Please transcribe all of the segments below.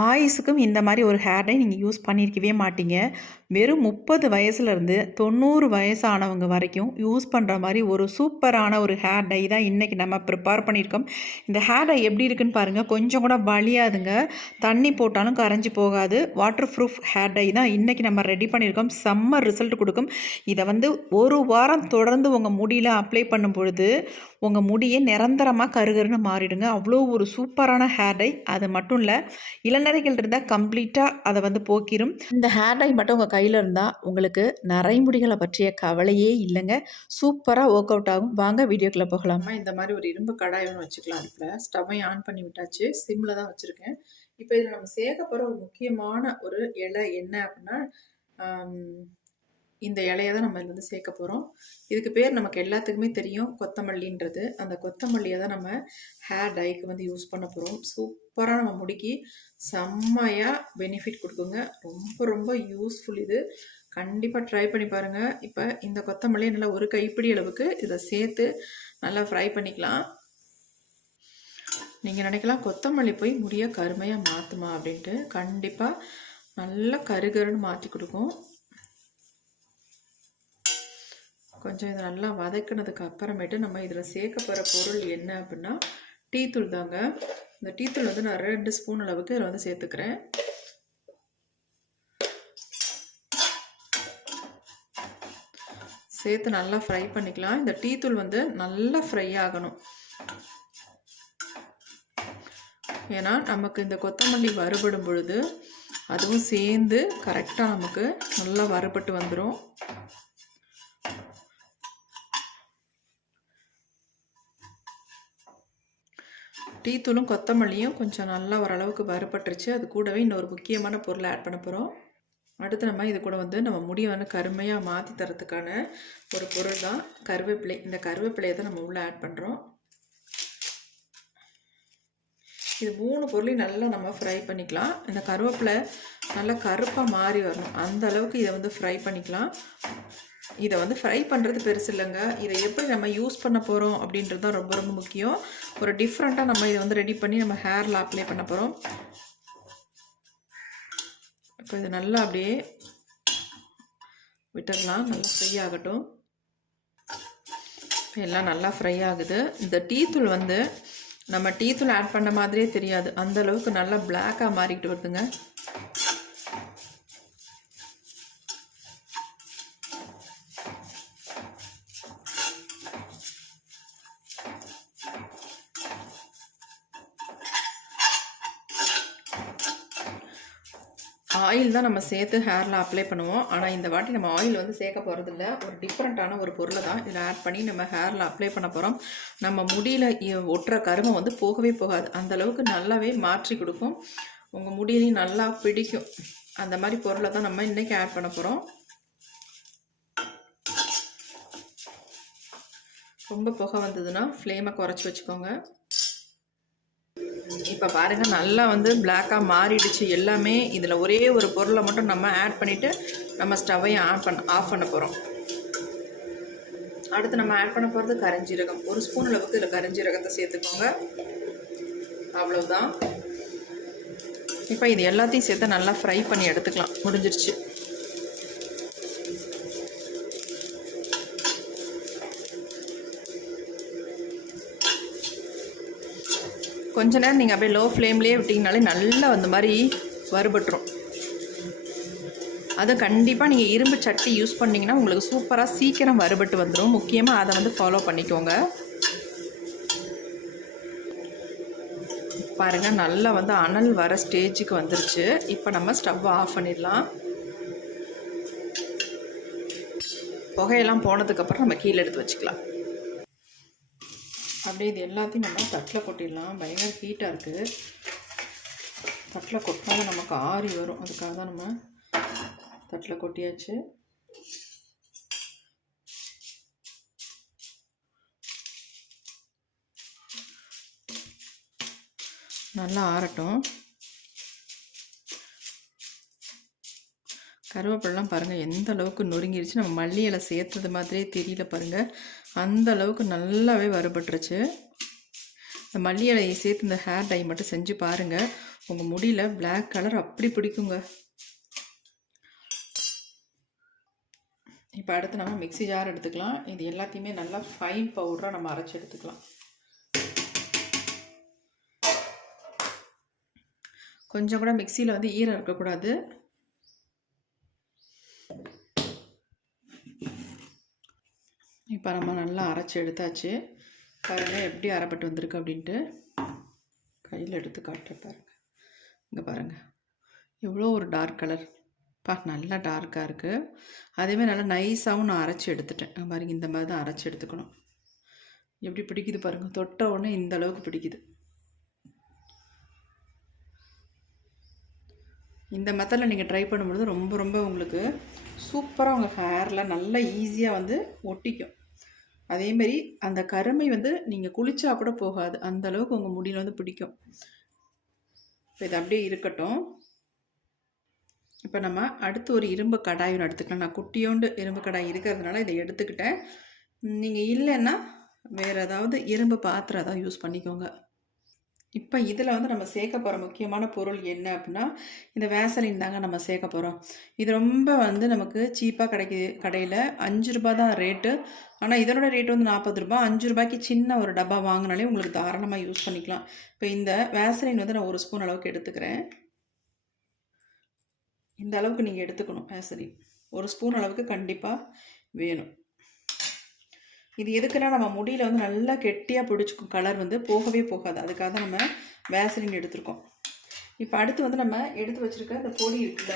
ஆயுசுக்கும் இந்த மாதிரி ஒரு ஹேர் டை நீங்கள் யூஸ் பண்ணியிருக்கவே மாட்டீங்க. வெறும் 30 வயசுலேருந்து 90 வயசானவங்க வரைக்கும் யூஸ் பண்ணுற மாதிரி ஒரு சூப்பரான ஒரு ஹேர் டை தான் இன்றைக்கி நம்ம ப்ரிப்பேர் பண்ணியிருக்கோம். இந்த ஹேர் டை எப்படி இருக்குன்னு பாருங்கள். கொஞ்சம் கூட வலியாதுங்க. தண்ணி போட்டாலும் கரைஞ்சி போகாது. வாட்டர் ப்ரூஃப் ஹேர் டை தான் இன்றைக்கி நம்ம ரெடி பண்ணியிருக்கோம். செம்ம ரிசல்ட் கொடுக்கும். இதை வந்து ஒரு வாரம் தொடர்ந்து உங்கள் முடியில் அப்ளை பண்ணும் பொழுது உங்கள் முடியே நிரந்தரமாக கருகருன்னு மாறிடுங்க. அவ்வளோ ஒரு சூப்பரான ஹேர் டை. அது மட்டும் இல்லை, இளநரைகள் இருந்தால் கம்ப்ளீட்டாக அதை வந்து போக்கிடும். இந்த ஹேர் டை மட்டும் உங்கள் கையில் இருந்தால் உங்களுக்கு நரைமுடிகளை பற்றிய கவலையே இல்லைங்க. சூப்பராக ஒர்க் அவுட் ஆகும். வாங்க வீடியோக்குள்ளே போகலாமா. இந்த மாதிரி ஒரு இரும்பு கடாய் ஒன்று வச்சுக்கலாம். அடுப்பில் ஸ்டவ்வை ஆன் பண்ணி விட்டாச்சு. சிம்மில் தான் வச்சுருக்கேன். இப்போ இதில் நம்ம சேர்க்க போகிற ஒரு முக்கியமான ஒரு இலை என்ன அப்படின்னா, இந்த இலையை தான் நம்ம இதில் வந்து சேர்க்க போகிறோம். இதுக்கு பேர் நமக்கு எல்லாத்துக்குமே தெரியும், கொத்தமல்லின்றது. அந்த கொத்தமல்லியை தான் நம்ம ஹேர் டைக்கு வந்து யூஸ் பண்ண போகிறோம். சூப்பராக நம்ம முடிக்கு செம்மையாக பெனிஃபிட் கொடுக்குங்க. ரொம்ப ரொம்ப யூஸ்ஃபுல். இது கண்டிப்பாக ட்ரை பண்ணி பாருங்கள். இப்போ இந்த கொத்தமல்லியை நல்லா ஒரு கைப்பிடி அளவுக்கு இதை சேர்த்து நல்லா ஃப்ரை பண்ணிக்கலாம். நீங்கள் நினைக்கலாம் கொத்தமல்லி போய் முடிய கருமையாக மாற்றுமா அப்படின்ட்டு. கண்டிப்பாக நல்லா கருகருன்னு மாற்றி கொடுக்கும். கொஞ்சம் இதை நல்லா வதக்கினதுக்கு அப்புறமேட்டு நம்ம இதில் சேர்க்க போகிற பொருள் என்ன அப்படின்னா டீத்தூள் தாங்க. இந்த டீத்தூள் வந்து நான் 2 ஸ்பூன் அளவுக்கு இதில் வந்து சேர்த்துக்கிறேன். சேர்த்து நல்லா ஃப்ரை பண்ணிக்கலாம். இந்த டீத்தூள் வந்து நல்லா ஃப்ரை ஆகணும். ஏன்னா நமக்கு இந்த கொத்தமல்லி வறுபடும் பொழுது அதுவும் சேர்ந்து கரெக்டாக நமக்கு நல்லா வறுபட்டு வந்துடும். டீத்தூளும் கொத்தமல்லியும் கொஞ்சம் நல்லா ஓரளவுக்கு வறுபட்டுருச்சு. அது கூடவே இன்னொரு முக்கியமான பொருளை ஆட் பண்ண போகிறோம். அடுத்து நம்ம இது கூட வந்து நம்ம முடியை வந்து கருமையாக மாற்றி தரத்துக்கான ஒரு பொருள் தான் கருவேப்பிலை. இந்த கருவேப்பிலையை தான் நம்ம உள்ளே ஆட் பண்ணுறோம். இது 3 பொருளையும் நல்லா நம்ம ஃப்ரை பண்ணிக்கலாம். இந்த கருவேப்பிலை நல்லா கருப்பாக மாறி வரணும், அந்த அளவுக்கு இதை வந்து ஃப்ரை பண்ணிக்கலாம். இதை வந்து ஃப்ரை பண்ணுறது பெருசு இல்லைங்க. இதை எப்படி நம்ம யூஸ் பண்ண போகிறோம் அப்படின்றது தான் ரொம்ப ரொம்ப முக்கியம். ஒரு டிஃப்ரெண்ட்டாக நம்ம இதை வந்து ரெடி பண்ணி நம்ம ஹேரில் அப்ளை பண்ண போகிறோம். இப்போ இது நல்லா அப்படியே விட்டுடலாம். நல்லா ஃப்ரை ஆகட்டும். எல்லாம் நல்லா ஃப்ரை ஆகுது. இந்த டீத்தூள் வந்து நம்ம டீத்தூள் ஆட் பண்ண மாதிரியே தெரியாது, அந்த அளவுக்கு நல்லா பிளாக்காக மாறிக்கிட்டு வருதுங்க. ஆயில் தான் நம்ம சேர்த்து ஹேரில் அப்ளை பண்ணுவோம். ஆனால் இந்த வாட்டி நம்ம ஆயில் வந்து சேர்க்க போகிறதில்ல. ஒரு டிஃப்ரெண்ட்டான ஒரு பொருளை தான் இதில் ஆட் பண்ணி நம்ம ஹேரில் அப்ளை பண்ண போகிறோம். நம்ம முடியில் ஒட்டுற கருமை வந்து போகவே போகாது. அந்தளவுக்கு நல்லாவே மாற்றி கொடுக்கும். உங்கள் முடியிலையும் நல்லா பிடிக்கும். அந்த மாதிரி பொருளை தான் நம்ம இன்றைக்கி ஆட் பண்ண போகிறோம். ரொம்ப புகை வந்ததுன்னா ஃப்ளேமை குறைச்சி வச்சுக்கோங்க. இப்போ பாருங்கள் நல்லா வந்து பிளாக்காக மாறிடுச்சு எல்லாமே. இதில் ஒரே ஒரு பொருளை மட்டும் நம்ம ஆட் பண்ணிவிட்டு நம்ம ஸ்டவ்வையும் ஆஃப் பண்ண போகிறோம். அடுத்து நம்ம ஆட் பண்ண போகிறது கரிஞ்சீரகம். 1 ஸ்பூன் அளவுக்கு இதில் கரிஞ்சீரகத்தை சேர்த்துக்கோங்க. அவ்வளவுதான். இப்போ இது எல்லாத்தையும் சேர்த்து நல்லா ஃப்ரை பண்ணி எடுத்துக்கலாம். முடிஞ்சிருச்சு. கொஞ்ச நேரம் நீங்கள் அப்படியே லோ ஃப்ளேம்லேயே விட்டிங்கனாலே நல்லா அந்த மாதிரி வறுபட்டுரும். அது கண்டிப்பாக நீங்கள் இரும்பு சட்டி யூஸ் பண்ணிங்கன்னா உங்களுக்கு சூப்பராக சீக்கிரம் வறுபட்டு வந்துடும். முக்கியமாக அதை வந்து ஃபாலோ பண்ணிக்கோங்க. பாருங்கள் நல்லா வந்து அனல் வர ஸ்டேஜுக்கு வந்துருச்சு. இப்போ நம்ம ஸ்டவ்வை ஆஃப் பண்ணிடலாம். புகையெல்லாம் போனதுக்கப்புறம் நம்ம கீழே எடுத்து வச்சுக்கலாம். அப்படியே இது எல்லாத்தையும் நம்ம தட்டில் கொட்டிடலாம். பயங்கர ஹீட்டாக இருக்குது. தட்டில் கொட்டினாலும் நமக்கு ஆறி வரும். அதுக்காக தான் நம்ம தட்டில் கொட்டியாச்சு. நல்லா ஆறட்டும். கருவேப்பிலாம் பாருங்கள் எந்த அளவுக்கு நொறுங்கிருச்சு. நம்ம மல்லி இலை சேர்த்தது மாதிரியே தெரியல பாருங்கள். அந்த அளவுக்கு நல்லாவே வறுபட்டுருச்சு. இந்த மல்லி இலையை சேர்த்து இந்த ஹேர் டை மட்டும் செஞ்சு பாருங்கள். உங்கள் முடியில் பிளாக் கலர் அப்படி பிடிக்குங்க. இப்போ அடுத்து நம்ம மிக்ஸி ஜார் எடுத்துக்கலாம். இது எல்லாத்தையுமே நல்லா ஃபைன் பவுடராக நம்ம அரைச்சி எடுத்துக்கலாம். கொஞ்சம் கூட மிக்சியில் வந்து ஈரம் இருக்கக்கூடாது. இப்போ நம்ம நல்லா அரைச்சி எடுத்தாச்சு. பாருங்கள் எப்படி அரைப்பட்டு வந்திருக்கு அப்படின்ட்டு. கையில் எடுத்து காட்டுற பாருங்கள். இங்கே பாருங்கள் எவ்வளோ ஒரு டார்க் கலர். நல்லா டார்க்காக இருக்குது. அதேமாதிரி நல்லா நைஸாகவும் நான் அரைச்சி எடுத்துட்டேன். பாருங்கள் இந்த மாதிரி தான் அரைச்சி எடுத்துக்கணும். எப்படி பிடிக்குது பாருங்கள். தொட்ட உடனே இந்த அளவுக்கு பிடிக்குது. இந்த மெத்தடில் நீங்கள் ட்ரை பண்ணும்பொழுது ரொம்ப ரொம்ப உங்களுக்கு சூப்பராக உங்கள் ஹேரில் நல்லா ஈஸியாக வந்து ஒட்டிக்கும். அதேமாரி அந்த கருமை வந்து நீங்கள் குளிச்சா கூட போகாது. அந்த அளவுக்கு உங்கள் முடியில் வந்து பிடிக்கும். இப்போ இது அப்படியே இருக்கட்டும். இப்போ நம்ம அடுத்து ஒரு இரும்பு கடாய் ஒன்று எடுத்துக்கலாம். நான் குட்டியோண்டு இரும்பு கடாய் இருக்கிறதுனால இதை எடுத்துக்கிட்டேன். நீங்கள் இல்லைன்னா வேறு ஏதாவது இரும்பு பாத்திரம் ஏதாவது யூஸ் பண்ணிக்கோங்க. இப்போ இதில் வந்து நம்ம சேர்க்க போகிற முக்கியமான பொருள் என்ன அப்படின்னா, இந்த வேசலின் தாங்க நம்ம சேர்க்க போகிறோம். இது ரொம்ப வந்து நமக்கு சீப்பாக கிடைக்கிது. கடையில் 5 ரூபா தான் ரேட்டு. ஆனால் இதனோட ரேட்டு வந்து 40 ரூபா. 5 ரூபாய்க்கு சின்ன ஒரு டப்பா வாங்கினாலே உங்களுக்கு தாராளமாக யூஸ் பண்ணிக்கலாம். இப்போ இந்த வேசலின் வந்து நான் 1 ஸ்பூன் அளவுக்கு எடுத்துக்கிறேன். இந்த அளவுக்கு நீங்கள் எடுத்துக்கணும். வேசலின் 1 ஸ்பூன் அளவுக்கு கண்டிப்பாக வேணும். இது எதுக்குன்னா நம்ம முடியில் வந்து நல்லா கெட்டியாக பிடிச்சிக்கும். கலர் வந்து போகவே போகாது. அதுக்காக தான் நம்ம வேசலின் எடுத்துருக்கோம். இப்போ அடுத்து வந்து நம்ம எடுத்து வச்சுருக்க அந்த பொடி இருக்குல்ல,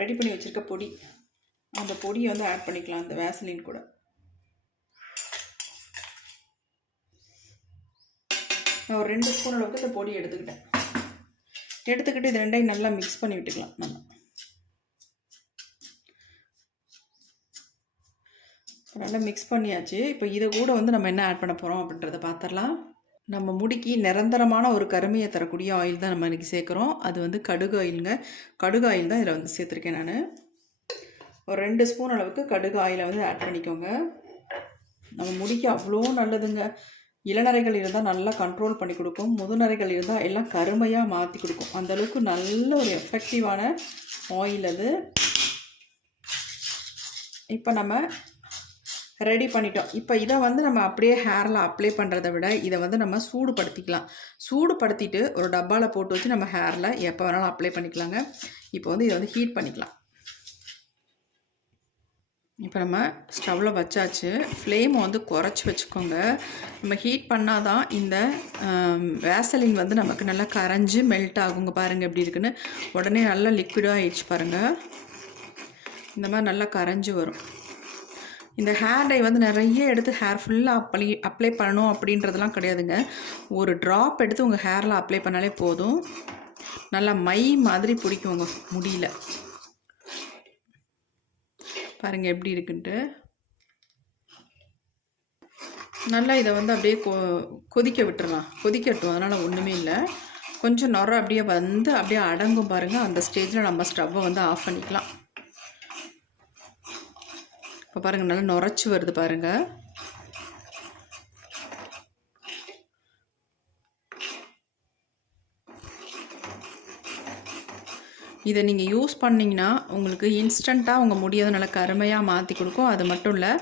ரெடி பண்ணி வச்சுருக்க பொடி, அந்த பொடியை வந்து ஆட் பண்ணிக்கலாம் அந்த வேசலின் கூட. நான் ஒரு 2 ஸ்பூன் அளவுக்கு இந்த பொடி எடுத்துக்கிட்டு இது ரெண்டையும் நல்லா மிக்ஸ் பண்ணி விட்டுக்கலாம். நம்ம நல்லா மிக்ஸ் பண்ணியாச்சு. இப்போ இதை கூட வந்து நம்ம என்ன ஆட் பண்ண போகிறோம் அப்படின்றத பார்த்துடலாம். நம்ம முடிக்கு நிரந்தரமான ஒரு கருமையை தரக்கூடிய ஆயில் தான் நம்ம இன்றைக்கி சேர்க்குறோம். அது வந்து கடுகு ஆயிலுங்க. கடுகு ஆயில் தான் இதில் வந்து சேர்த்துருக்கேன் நான். ஒரு 2 ஸ்பூன் அளவுக்கு கடுகு ஆயிலை வந்து ஆட் பண்ணிக்கோங்க. நம்ம முடிக்கு அவ்வளோ நல்லதுங்க. இளநரைகள் இருந்தால் நல்லா கண்ட்ரோல் பண்ணி கொடுக்கும். முதுநரைகள் இருந்தால் எல்லாம் கருமையாக மாற்றி கொடுக்கும். அந்தளவுக்கு நல்ல ஒரு எஃபெக்டிவான ஆயில் அது. இப்போ நம்ம ரெடி பண்ணிட்டோம். இப்போ இதை வந்து நம்ம அப்படியே ஹேரில் அப்ளை பண்ணுறதை விட இதை வந்து நம்ம சூடுபடுத்திக்கலாம். சூடுபடுத்திட்டு ஒரு டப்பாவில் போட்டு வச்சு நம்ம ஹேரில் எப்போ வேணாலும் அப்ளை பண்ணிக்கலாங்க. இப்போ வந்து இதை வந்து ஹீட் பண்ணிக்கலாம். இப்போ நம்ம ஸ்டவ்வில் வச்சாச்சு. ஃப்ளேமை வந்து குறைச்சி வச்சுக்கோங்க. நம்ம ஹீட் பண்ணால் தான் இந்த வேசலின் வந்து நமக்கு நல்லா கரைஞ்சி மெல்ட் ஆகுங்க. பாருங்கள் எப்படி இருக்குன்னு. உடனே நல்லா லிக்விடாக ஆகிடுச்சு பாருங்கள். இந்த மாதிரி நல்லா கரைஞ்சி வரும். இந்த ஹேர் டை வந்து நிறைய எடுத்து ஹேர் ஃபுல்லாக அப்ளை பண்ணணும் அப்படின்றதெல்லாம் கிடையாதுங்க. ஒரு ட்ராப் எடுத்து உங்கள் ஹேரில் அப்ளை பண்ணாலே போதும். நல்லா மை மாதிரி பிடிக்கும் உங்கள் முடியல. பாருங்கள் எப்படி இருக்குன்ட்டு. நல்லா இதை வந்து அப்படியே கொதிக்க விட்டுறலாம். கொதிக்கட்டும், அதனால் ஒன்றுமே இல்லை. கொஞ்சம் நுர அப்படியே வந்து அப்படியே அடங்கும் பாருங்கள். அந்த ஸ்டேஜில் நம்ம ஸ்டவ்வை வந்து ஆஃப் பண்ணிக்கலாம். இப்போ பாருங்கள் நல்லா நுரைச்சி வருது பாருங்கள். இதை நீங்கள் யூஸ் பண்ணிங்கன்னா உங்களுக்கு இன்ஸ்டண்ட்டாக உங்கள் முடியை நல்லா கருமையாக மாற்றி கொடுக்கும். அது மட்டும் இல்லை,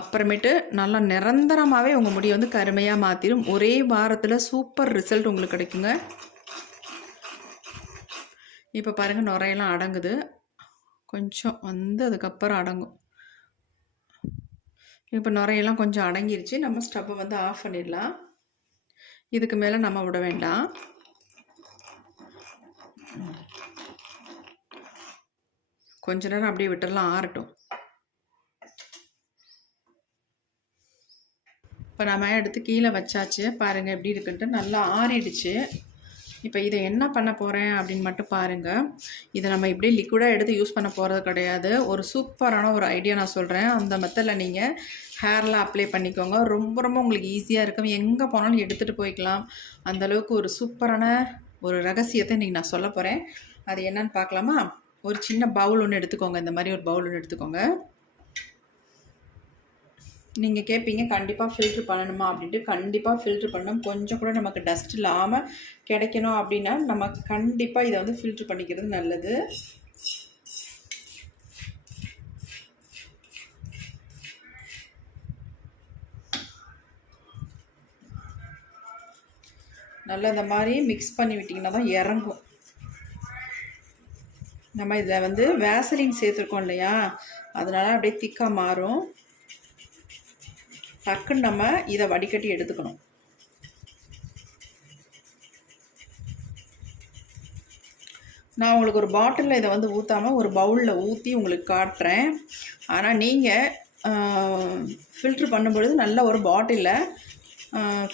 அப்புறமேட்டு நல்லா நிரந்தரமாகவே உங்கள் முடியை வந்து கருமையாக மாற்றிடும். ஒரே வாரத்தில் சூப்பர் ரிசல்ட் உங்களுக்கு கிடைக்குங்க. இப்போ பாருங்கள் நுரையெல்லாம் அடங்குது. கொஞ்சம் வந்து அதுக்கப்புறம் அடங்கும். இப்போ நுரையெல்லாம் கொஞ்சம் அடங்கிருச்சு. நம்ம ஸ்டவ்வை வந்து ஆஃப் பண்ணிடலாம். இதுக்கு மேலே நம்ம விட வேண்டாம். கொஞ்ச நேரம் அப்படியே விட்டுடலாம், ஆறட்டும். இப்போ நம்ம எடுத்து கீழே வச்சாச்சு. பாருங்கள் எப்படி இருக்குன்ட்டு. நல்லா ஆறிடுச்சு. இப்போ இதை என்ன பண்ண போகிறேன் அப்படின்னு மட்டும் பாருங்கள். இதை நம்ம இப்படியே லிக்விடாக எடுத்து யூஸ் பண்ண போகிறது கிடையாது. ஒரு சூப்பரான ஒரு ஐடியா நான் சொல்கிறேன். அந்த மெத்தடில் நீங்கள் ஹேரில் அப்ளை பண்ணிக்கோங்க. ரொம்ப ரொம்ப உங்களுக்கு ஈஸியாக இருக்கும். எங்கே போனாலும் எடுத்துகிட்டு போய்க்கலாம். அந்தளவுக்கு ஒரு சூப்பரான ஒரு ரகசியத்தை இன்றைக்கி நான் சொல்ல போகிறேன். அது என்னன்னு பார்க்கலாமா? ஒரு சின்ன பவுல் ஒன்று எடுத்துக்கோங்க. இந்த மாதிரி ஒரு பவுல் ஒன்று எடுத்துக்கோங்க. நீங்கள் கேட்பீங்க கண்டிப்பாக ஃபில்ட்ரு பண்ணணுமா அப்படின்ட்டு. கண்டிப்பாக ஃபில்ட்ரு பண்ணணும். கொஞ்சம் கூட நமக்கு டஸ்ட் இல்லாமல் கிடைக்கணும் அப்படின்னா நம்ம கண்டிப்பாக இதை வந்து ஃபில்ட்ரு பண்ணிக்கிறது நல்லது. நல்லா இந்த மாதிரி மிக்ஸ் பண்ணி விட்டிங்கன்னா தான் இறங்கும். நம்ம இதில் வந்து வேசலின் சேர்த்துருக்கோம் இல்லையா, அதனால் அப்படியே திக்காக மாறும். டக்குன்னு நம்ம இதை வடிகட்டி எடுத்துக்கணும். நான் உங்களுக்கு ஒரு பாட்டிலில் இதை வந்து ஊற்றாமல் ஒரு பவுலில் ஊற்றி உங்களுக்கு காட்டுறேன். ஆனால் நீங்கள் ஃபில்ட்ரு பண்ணும்பொழுது நல்ல ஒரு பாட்டிலில்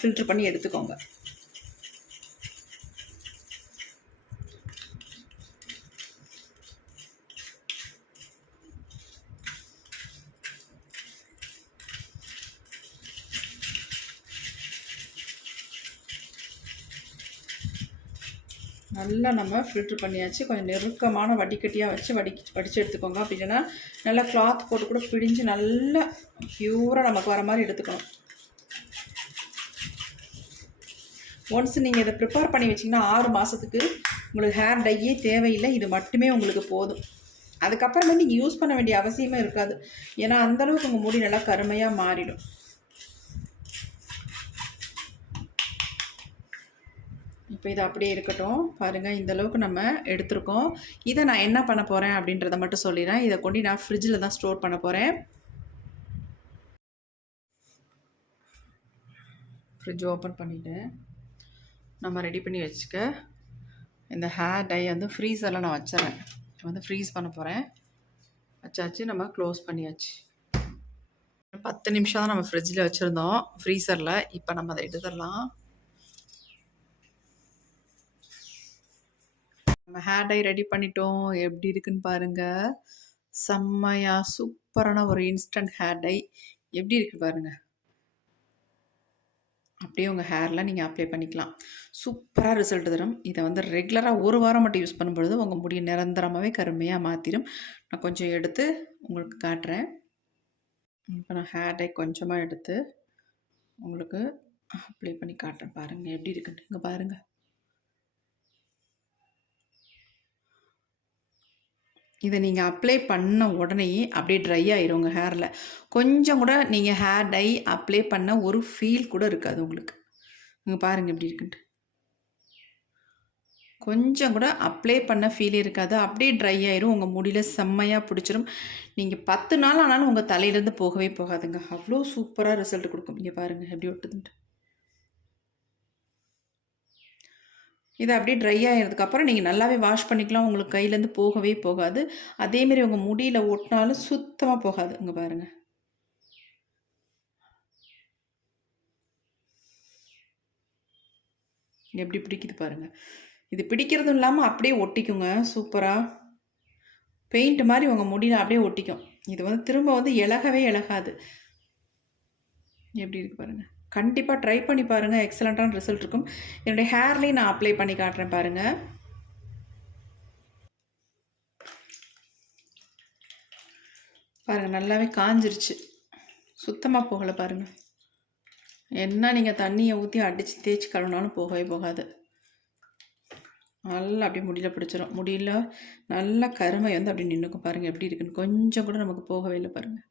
ஃபில்ட்ரு பண்ணி எடுத்துக்கோங்க. நல்லா நம்ம ஃபில்ட்ரு பண்ணியாச்சு. கொஞ்சம் நெருக்கமான வடிகட்டியாக வச்சு வடித்து எடுத்துக்கோங்க. அப்படி இல்லைன்னா நல்லா கிளாத் போட்டு கூட பிழிஞ்சு நல்லா ப்யூராக நமக்கு வர மாதிரி எடுத்துக்கணும். ஒன்ஸ் நீங்கள் இதை ப்ரிப்பேர் பண்ணி வச்சிங்கன்னா 6 மாதத்துக்கு உங்களுக்கு ஹேர் டையே தேவையில்லை. இது மட்டுமே உங்களுக்கு போதும். அதுக்கப்புறமே நீங்கள் யூஸ் பண்ண வேண்டிய அவசியமே இருக்காது. ஏன்னா அந்தளவுக்கு உங்கள் முடி நல்லா கருமையாக மாறிடும். இப்போ இது அப்படியே இருக்கட்டும். பாருங்கள், இந்தளவுக்கு நம்ம எடுத்துருக்கோம். இதை நான் என்ன பண்ண போகிறேன் அப்படின்றத மட்டும் சொல்லிடுறேன். இதை கொண்டு நான் ஃப்ரிட்ஜில் தான் ஸ்டோர் பண்ண போகிறேன். ஃப்ரிட்ஜ் ஓப்பன் பண்ணிவிட்டு நம்ம ரெடி பண்ணி வச்சுக்க இந்த ஹேர் டை வந்து ஃப்ரீசரில் நான் வச்சிடறேன். வந்து ஃப்ரீஸ் பண்ண போகிறேன். வச்சாச்சு, நம்ம க்ளோஸ் பண்ணியாச்சு. 10 நிமிஷம் தான் நம்ம ஃப்ரிட்ஜில் வச்சுருந்தோம் ஃப்ரீசரில். இப்போ நம்ம அதை எடுத்துடலாம். நம்ம ஹேர் டை ரெடி பண்ணிட்டோம். எப்படி இருக்குன்னு பாருங்கள். செம்மையாக சூப்பரான ஒரு இன்ஸ்டன்ட் ஹேர் டை எப்படி இருக்குது பாருங்கள். அப்படியே உங்கள் ஹேரில் நீங்கள் அப்ளை பண்ணிக்கலாம். சூப்பராக ரிசல்ட் தரும். இதை வந்து ரெகுலராக 1 வாரம் மட்டும் யூஸ் பண்ணும்பொழுது உங்கள் முடியை நிரந்தரமாகவே கருமையாக மாற்றிடும். நான் கொஞ்சம் எடுத்து உங்களுக்கு காட்டுறேன். இப்போ நான் ஹேர் டை கொஞ்சமாக எடுத்து உங்களுக்கு அப்ளை பண்ணி காட்டுறேன். பாருங்கள் எப்படி இருக்குன்னு. இங்கே பாருங்கள். இதை நீங்கள் அப்ளை பண்ண உடனே அப்படியே ட்ரை ஆயிரும் உங்கள் ஹேரில். கொஞ்சம் கூட நீங்கள் ஹேர் டை அப்ளை பண்ண ஒரு ஃபீல் கூட இருக்காது உங்களுக்கு. இங்கே பாருங்கள் எப்படி இருக்குன்ட்டு. கொஞ்சம் கூட அப்ளை பண்ண ஃபீல் இருக்காது. அப்படியே ட்ரை ஆயிரும். உங்கள் முடியில் செம்மையாக பிடிச்சிரும். நீங்கள் 10 நாள் ஆனாலும் உங்கள் தலையிலேருந்து போகவே போகாதுங்க. அவ்வளோ சூப்பராக ரிசல்ட் கொடுக்கும். இங்கே பாருங்கள் எப்படி ஒட்டுதுன்ட்டு. இதை அப்படியே ட்ரை ஆகிறதுக்கப்புறம் நீங்கள் நல்லாவே வாஷ் பண்ணிக்கலாம். உங்களுக்கு கையிலேருந்து போகவே போகாது. அதேமாரி உங்கள் முடியில் ஒட்டினாலும் சுத்தமாக போகாது. இங்கே பாருங்கள். எப்படி பிடிக்குது பாருங்கள். இது பிடிக்கிறதும் இல்லாமல் அப்படியே ஒட்டிக்குங்க. சூப்பராக பெயிண்ட் மாதிரி உங்கள் முடியில் அப்படியே ஒட்டிக்கும். இது வந்து திரும்ப வந்து இலகவே இலகாது. எப்படி இருக்குது பாருங்கள். கண்டிப்பாக ட்ரை பண்ணி பாருங்கள். எக்ஸலண்ட்டான ரிசல்ட் இருக்கும். என்னுடைய ஹேர்லேயும் நான் அப்ளை பண்ணி காட்டுறேன் பாருங்கள். பாருங்கள் நல்லாவே காஞ்சிருச்சு. சுத்தமாக போகலை பாருங்கள். என்ன நீங்கள் தண்ணியை ஊற்றி அடித்து தேய்ச்சி கழுவினாலும் போகவே போகாது. நல்லா அப்படியே முடியில் பிடிச்சிரும். முடியில் நல்லா கருமை வந்து அப்படி நின்றுக்கும். பாருங்கள் எப்படி இருக்குன்னு. கொஞ்சம் கூட நமக்கு போகவே இல்லை பாருங்கள்.